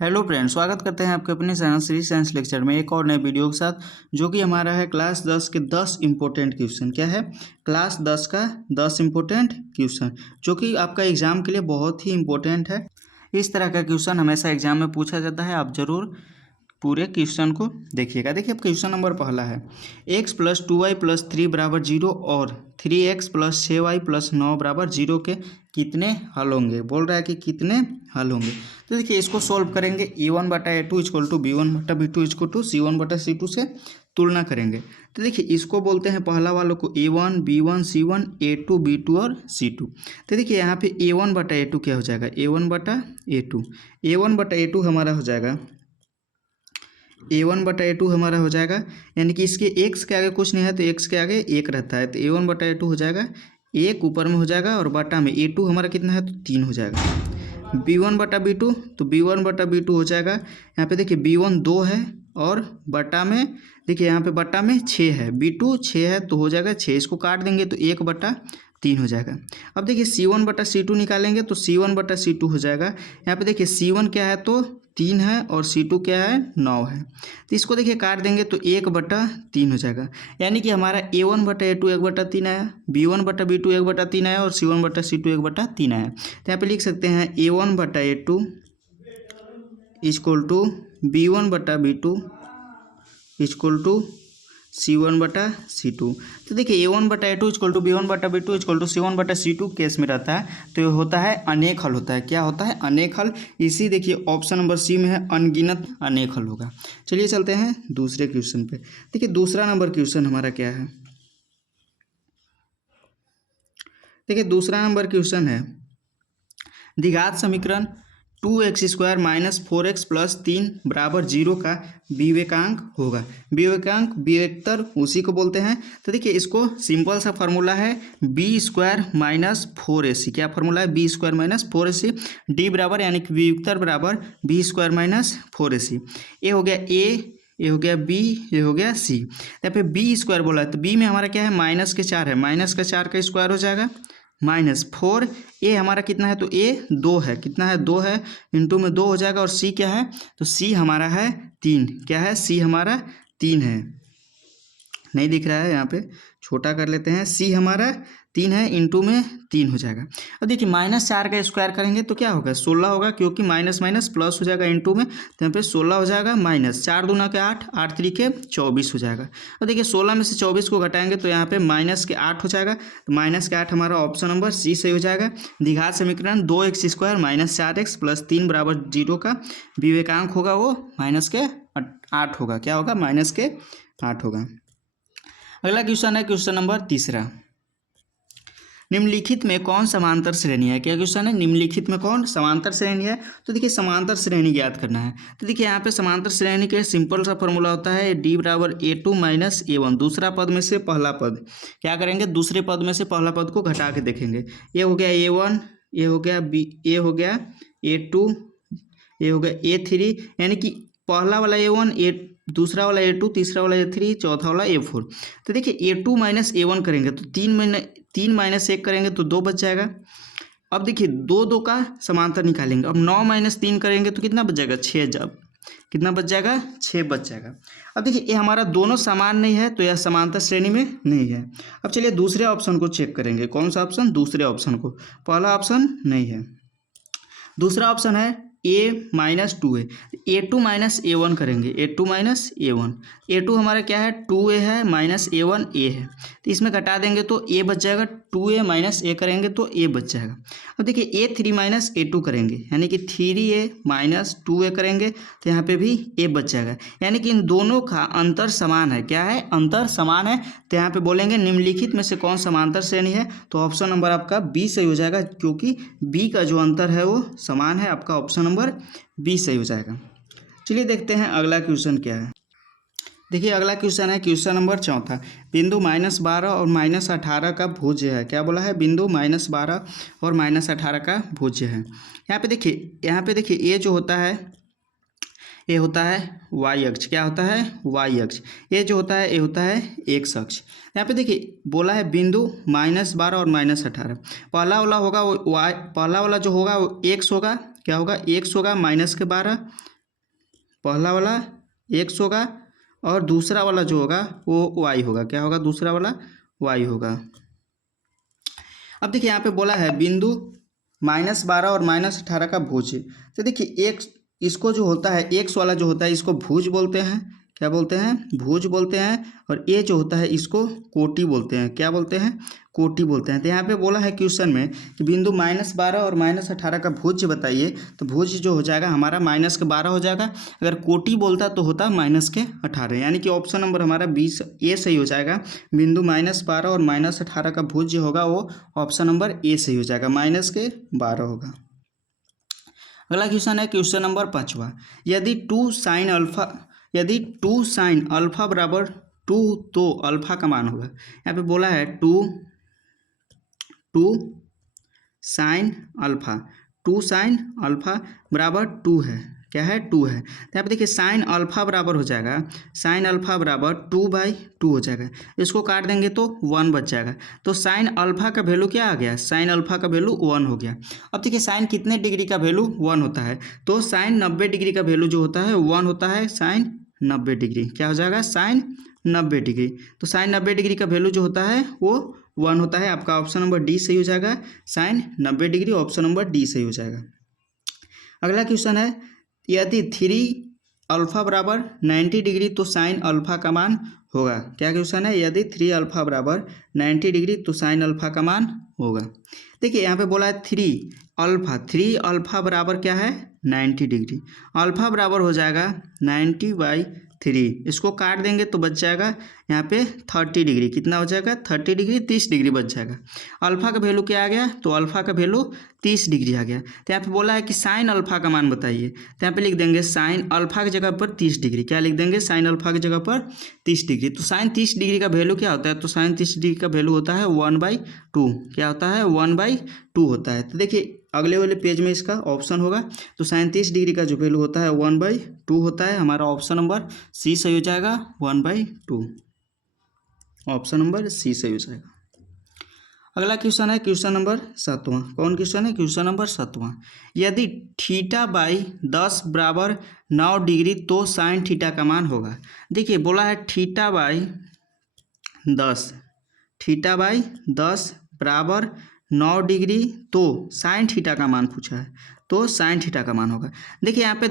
Hello friend, स्वागत करते हैं आपके अपने चैनल श्री साइंस लेक्चर में एक और नए वीडियो के साथ, जो कि हमारा है क्लास 10 के 10 इंपॉर्टेंट क्वेश्चन। क्या है? क्लास 10 का 10 इंपॉर्टेंट क्वेश्चन, जो कि आपका एग्जाम के लिए बहुत ही इंपॉर्टेंट है। इस तरह का क्वेश्चन हमेशा एग्जाम में पूछा जाता है। आप जरूर पूरे क्वेश्चन को देखिएगा। देखिए, अब क्वेश्चन नंबर पहला है x + 2y + 3 = 0 और 3x + 6y + 9 = 0 के कितने हल होंगे। बोल रहा है कि कितने हल होंगे। तो देखिए, इसको सॉल्व करेंगे। a1/a2 = b1/b2 = c1/c2 से तुलना करेंगे। तो देखिए, इसको बोलते हैं पहला वालों को a1 b1 c1 a2 b2 और c2। तो देखिए, यहाँ पे a1/a2 क्या हो जाएगा? a1/a2 हमारा हो जाएगा a1/a2 हमारा हो जाएगा, यानी कि इसके x के आगे कुछ नहीं है तो x के आगे 1 रहता है, तो a1/a2 हो जाएगा 1 ऊपर में हो जाएगा और बटा में a2 हमारा कितना है तो 3 हो जाएगा। b1/b2 तो b1/b2 हो जाएगा। यहाँ पे देखिए b1 2 है और बटा में देखिए यहाँ पे बटा में 6 है, b2 6 है तो हो जाएगा 6। इसको काट देंगे तो 1/3 हो जाएगा। अब देखिए c1/c2 निकालेंगे तो c1/c2 हो जाएगा। यहाँ पे देखिए c1 क्या है तो 3 है और c2 क्या है 9 है। तो इसको देखिए काट देंगे तो 1/3 हो जाएगा, यानी कि हमारा a1/a2 1/3 आया, b1/b2 1/3 आया और c1/c2 1/3 आया। तो यहाँ पे लिख सकते हैं a1/a2 = b1/b2 = c1/c2। तो देखिए a1/a2 = b1/b2 = c1/c2 केस में रहता है तो ये होता है अनेक हल होता है। क्या होता है? अनेक हल। इसी देखिए ऑप्शन नंबर सी में है, अनगिनत अनेक हल होगा। चलिए चलते हैं दूसरे क्वेश्चन पे। देखिए दूसरा नंबर क्वेश्चन हमारा क्या है। देखिए दूसरा नंबर क्वेश्चन है द्विघात समीकरण 2x² - 4x + 3 = 0 का विवेकांक होगा। विवेकांक विवेकतर उसी को बोलते हैं। तो देखिए इसको सिंपल सा फार्मूला है b² - 4ac। क्या फार्मूला है? b² - 4ac। d बराबर यानी कि विवेकतर बराबर b² - 4ac। ये हो गया a, ये हो गया b, ये हो गया c। यहाँ पे b² बोला है तो b में हमारा क्या है -4 है, -4 का स्क्वायर हो जाएगा -4। ए हमारा कितना है तो ए 2 है, कितना है 2 है, इंटू में 2 हो जाएगा। और सी क्या है तो सी हमारा है 3। क्या है? सी हमारा 3 है। नहीं दिख रहा है, यहाँ पे छोटा कर लेते हैं। सी हमारा 3 है, इंटू में 3 हो जाएगा। अब देखिए -4 का स्क्वायर करेंगे तो क्या होगा 16 होगा, क्योंकि माइनस माइनस प्लस हो जाएगा इंटू में, तो यहाँ पे 16 हो जाएगा माइनस 4 दूना के 8, 8 3 के 24 हो जाएगा। और देखिए 16 में से 24 को घटाएंगे तो यहाँ पे -8 हो जाएगा, तो -8 हमारा ऑप्शन नंबर सी सही हो जाएगा। द्विघात समीकरण 2x² - 4x + 3 = 0 का विवेकांक होगा वो -8 होगा। क्या होगा? -8 होगा। अगला क्वेश्चन है क्वेश्चन नंबर तीसरा। निम्नलिखित में कौन समांतर श्रेणी है? क्या क्वेश्चन है? निम्नलिखित में कौन समांतर श्रेणी है? तो देखिए समांतर श्रेणी ज्ञात करना है। तो देखिए यहाँ पे समांतर श्रेणी के सिंपल सा फॉर्मूला होता है d बराबर a2 - a1। दूसरा पद में से पहला पद क्या करेंगे? दूसरे पद में से पहला पद को घटा के देखेंगे। ये हो गया a1, ये हो गया b, ये हो गया a2, ये हो गया a3, यानी कि पहला वाला a1 a, दूसरा वाला a2, तीसरा वाला a3, चौथा वाला a4। तो देखिए a2 - a1 करेंगे तो 3 - 1 करेंगे तो 2 बच जाएगा। अब देखिए 2 का समांतर निकालेंगे। अब 9 - 3 करेंगे तो कितना बच जाएगा? 6। जब कितना बच जाएगा? 6 बच जाएगा। अब देखिए ये हमारा दोनों समान नहीं है तो यह समांतर श्रेणी में नहीं है। अब चलिए दूसरे ऑप्शन को चेक करेंगे। कौन सा ऑप्शन? दूसरे ऑप्शन को। पहला ऑप्शन नहीं है, दूसरा ऑप्शन है a-2 है। a2 - a1 करेंगे, a2 - a1। a2 हमारा क्या है 2a है, -a1 a है, तो इसमें घटा देंगे तो a बच जाएगा। 2a - a करेंगे तो a बच जाएगा। अब देखिए a3 - a2 करेंगे, यानी कि 3a - 2a करेंगे तो यहाँ पे भी a बच जाएगा। यानी कि इन दोनों का अंतर समान है। क्या है? अंतर समान है। तो यहाँ पे बोलेंगे निम्नलिखित में से कौन समांतर श्रेणी है, तो ऑप्शन नंबर आपका बी सही हो जाएगा, क्योंकि बी का जो अंतर है वो समान है। आपका ऑप्शन नंबर बी सही हो जाएगा। चलिए देखते हैं अगला क्वेश्चन क्या है। देखिए अगला क्वेश्चन है क्वेश्चन नंबर चौथा। बिंदु -12 और -18 का भुज्य है। क्या बोला है? बिंदु -12 और -18 का भुज्य है। यहाँ पे देखिए ये जो होता है ये होता है y अक्ष। क्या होता है? y अक्ष। ये जो होता है ये होता है x अक्ष। यहाँ पे देखिए बोला है बिंदु -12 और -18। पहला वाला होगा वो y, पहला वाला जो होगा वो x होगा। क्या होगा? x होगा -12 पहला वाला x होगा और दूसरा वाला जो होगा वो y होगा। क्या होगा? दूसरा वाला y होगा। अब देखिए यहाँ पे बोला है बिंदु -12 और -18 का भुज। तो देखिए एक इसको जो होता है x वाला जो होता है इसको भुज बोलते हैं। क्या बोलते हैं? भुज बोलते हैं। और ये जो होता है इसको कोटि बोलते हैं। क्या बोलते हैं? कोटि बोलते हैं। तो यहाँ पे बोला है क्वेश्चन में कि बिंदु -12 और -18 का भुज बताइए। तो भुज जो हो जाएगा हमारा -12 हो जाएगा। अगर कोटि बोलता तो होता -18, यानी कि ऑप्शन नंबर हमारा 20 ए सही हो जाएगा। बिंदु -12 और -18 का भुज जो होगा वो ऑप्शन नंबर ए सही हो जाएगा, -12 होगा। अगला क्वेश्चन है क्वेश्चन नंबर 5वां। यदि 2 sin अल्फा बराबर 2 तो अल्फा का मान होगा। यहाँ पे बोला है 2 sin अल्फा बराबर 2 है। क्या है? 2 है। तो यहाँ पे देखिए साइन अल्फा बराबर हो जाएगा, साइन अल्फा बराबर 2/2 हो जाएगा। इसको काट देंगे तो 1 बच जाएगा। तो साइन अल्फा का वैल्यू क्या आ गया? साइन अल्फा का वैल्यू 1 हो गया। अब देखिए साइन कितने डिग्री का वैल्यू 1 होता है? तो साइन 90 डिग्री का वैल्यू जो होता है 1 होता है साइन 90 डिग्री। क्या हो जाएगा? Sine 90 degree. तो साइन 90 डिग्री का वैल्यू जो होता है वो 1 होता है। आपका ऑप्शन नंबर डी सही हो जाएगा। Sine 90 degree option number D सही हो जाएगा। अगला क्वेश्चन है यदि 3 अल्फा बराबर 90 डिग्री तो साइन अल्फा का मान होगा। क्या क्वेश्चन है? यदि 3 अल्फा बराबर 90 डिग्री तो साइन अल्फा का मान होगा। देखिए यहाँ पे बोला है 3 अल्फा बराबर क्या है? 90 डिग्री। अल्फा बराबर हो जाएगा 90/3। इसको काट देंगे तो बच जाएगा यहाँ पे 30 डिग्री। कितना हो जाएगा? 30 डिग्री 30 डिग्री बच जाएगा। अल्फा का वैल्यू क्या आ गया? तो अल्फा का वैल्यू 30 डिग्री आ गया। तो यहाँ पे बोला है कि साइन अल्फा का मान बताइए। तो यहाँ पे लिख देंगे साइन अल्फा की जगह पर 30 डिग्री। क्या लिख देंगे? साइन अल्फा की जगह पर 30 डिग्री। तो साइन 30 डिग्री का वैल्यू क्या होता है? तो साइन 30 डिग्री का वैल्यू होता है 1/2। क्या होता है? 1/2 होता है। तो देखिए अगले वाले पेज में इसका ऑप्शन होगा। तो साइन 30 डिग्री का जो वैल्यू होता है 1/2 होता है। हमारा ऑप्शन नंबर सी सही हो जाएगा, 1/2। ऑप्शन नंबर सी सही हो जाएगा। अगला क्वेश्चन है क्वेश्चन नंबर 7वां। कौन क्वेश्चन है? क्वेश्चन नंबर 7वां। यदि θ/10 बराबर 9 डिग्री तो साइन थीटा का मान होगा। देखिए बोला है θ/10 बराबर 9 डिग्री तो साइन थीटा का मान पूछा है। तो साइन थीटा का मान होगा। देखिए यहाँ पे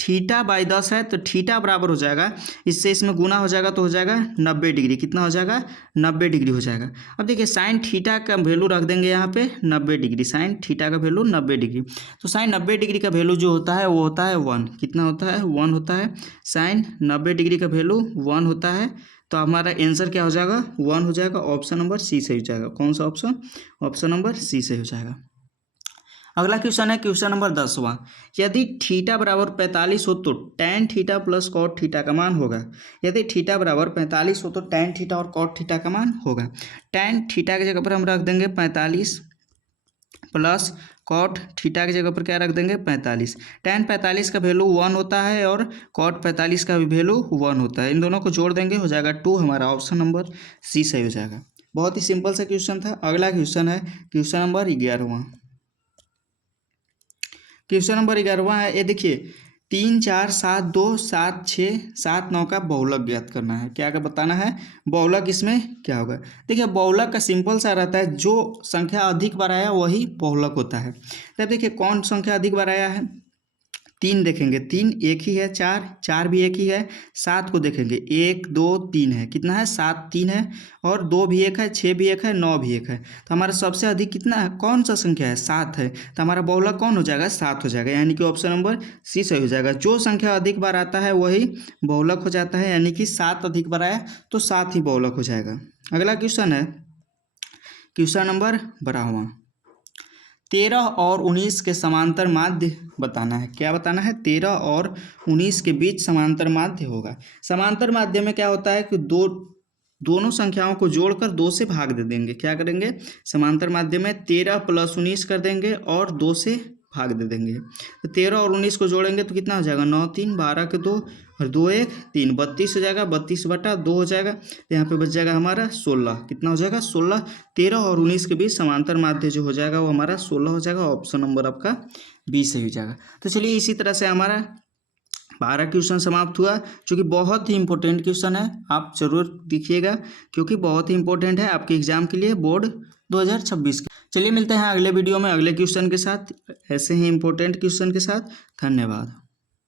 θ/10 है तो थीटा बराबर हो जाएगा, इससे इसमें गुना हो जाएगा तो हो जाएगा 90 डिग्री। कितना हो जाएगा? 90 डिग्री हो जाएगा। अब देखिए साइन थीटा का वैल्यू रख देंगे यहाँ पे 90 डिग्री। साइन थीटा का वैल्यू 90 डिग्री। तो साइन 90 डिग्री का वैल्यू जो होता है वो होता है 1। कितना होता है? 1 होता है। साइन 90 डिग्री का वैल्यू 1 होता है। तो हमारा आंसर क्या हो जाएगा? 1 हो जाएगा। ऑप्शन नंबर सी सही हो जाएगा। कौन सा ऑप्शन? ऑप्शन नंबर सी सही हो जाएगा। अगला क्वेश्चन है क्वेश्चन नंबर 10वां। यदि थीटा बराबर 45 हो तो tan theta plus cot theta का मान होगा। यदि थीटा बराबर 45 हो तो tan थीटा और cot थीटा का मान होगा। tan थीटा की जगह पर हम रख देंगे 45 प्लस cot थीटा की जगह पर क्या रख देंगे? 45। tan 45 का वैल्यू 1 होता है और cot 45 का भी वैल्यू 1 होता है। इन दोनों को जोड़ देंगे हो जाएगा 2। हमारा ऑप्शन नंबर सी सही हो जाएगा। बहुत ही सिंपल सा क्वेश्चन था। अगला क्वेश्चन है क्वेश्चन नंबर 11वां। क्वेश्चन नंबर 11वां है। ये देखिए 3 4 7 2 7 6 7 9 का बहुलक ज्ञात करना है। क्या बताना है? बहुलक इसमें क्या होगा? देखिए बहुलक का सिंपल सा रहता है, जो संख्या अधिक बार आया वही बहुलक होता है। तब देखिए कौन संख्या अधिक बार आया है? 3 देखेंगे, 3 एक ही है। 4 भी एक ही है। 7 को देखेंगे 1 2 3 है। कितना है? 7 3 है। और 2 भी एक है, 6 भी एक है, 9 भी एक है। तो हमारा सबसे अधिक कितना है? कौन सा संख्या है? 7 है। तो हमारा बहुलक कौन हो जाएगा? 7 हो जाएगा। यानी कि ऑप्शन नंबर सी सही हो जाएगा। जो संख्या अधिक बार आता है वही बहुलक हो जाता है। यानी कि 7 अधिक बार आया तो 7 ही बहुलक हो जाएगा। अगला क्वेश्चन है क्वेश्चन नंबर 12वां। 13 और 19 के समांतर माध्य बताना है। क्या बताना है? 13 और 19 के बीच समांतर माध्य होगा। समांतर माध्य में क्या होता है कि दोनों संख्याओं को जोड़कर 2 से भाग दे देंगे। क्या करेंगे? समांतर माध्य में 13 + 19 कर देंगे और 2 से भाग दे देंगे। तो 13 और 19 को जोड़ेंगे तो कितना हो जाएगा? 9 3 12 के 2 और 2 1 3 32 हो जाएगा। 32/2 हो जाएगा। तो यहाँ पे बच जाएगा हमारा 16। कितना हो जाएगा? 16। 13 और 19 के बीच समांतर माध्य जो हो जाएगा वो हमारा 16 हो जाएगा। ऑप्शन नंबर आपका बी सही हो जाएगा। तो चलिए इसी तरह से हमारा 12 क्वेश्चन समाप्त हुआ, जो कि बहुत ही इंपॉर्टेंट क्वेश्चन है, आप जरूर देखिएगा क्योंकि बहुत ही इंपॉर्टेंट है आपके एग्जाम के लिए, बोर्ड 2026 के। चलिए मिलते हैं अगले वीडियो में अगले क्वेश्चन के साथ, ऐसे ही इंपॉर्टेंट क्वेश्चन के साथ। धन्यवाद।